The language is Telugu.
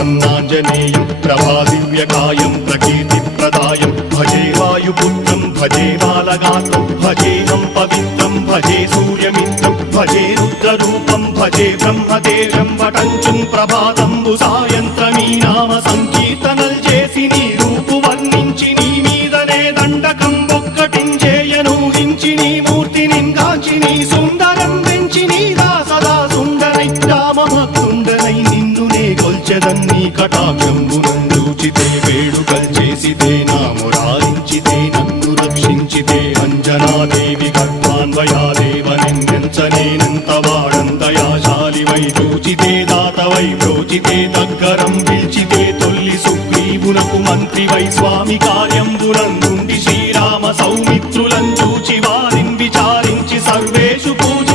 प्रसन्नाञ्जनेयं प्रभादिव्यकायं प्रकीर्तिप्रदायं भजे वायुपुत्रं भजे बालगात्रं भजेऽहं पवित्रं भजे सूर्यमित्रं भजे रुद्ररूपं भजे ब्रह्मदेवं वटञ्चुं प्रभाతంబు సాయంత్రమీ నామ సంకీర్తనల్ చేసి నీ రూపు వర్ణించి నీ మీదనే దండకం ఒక్కటించేయను హించి నీ మూర్తిని గాంచి నీ సుందరం వెంచి నీ దాసదా సుందరై రామభక్తుండనై నిన్నునే కొల్చెదన్ని కటాక్షంబునందూచితే వేడుకల్ చేసితే నా మురారించితే నన్ను రక్షించితే అంజనాదేవి గర్భాన్వయాదేవనెంచనేనంత వాడంతయాశాలివై చూచితే దాతవై ప్రోచితే దగ్గరం పిలిచితే తొల్లి సుగ్రీవునకు మంత్రివై స్వామి కార్యంబునందుండి శ్రీరామ సౌమిత్రులం చూచి వారిని విచారించి సర్వేషు పూజ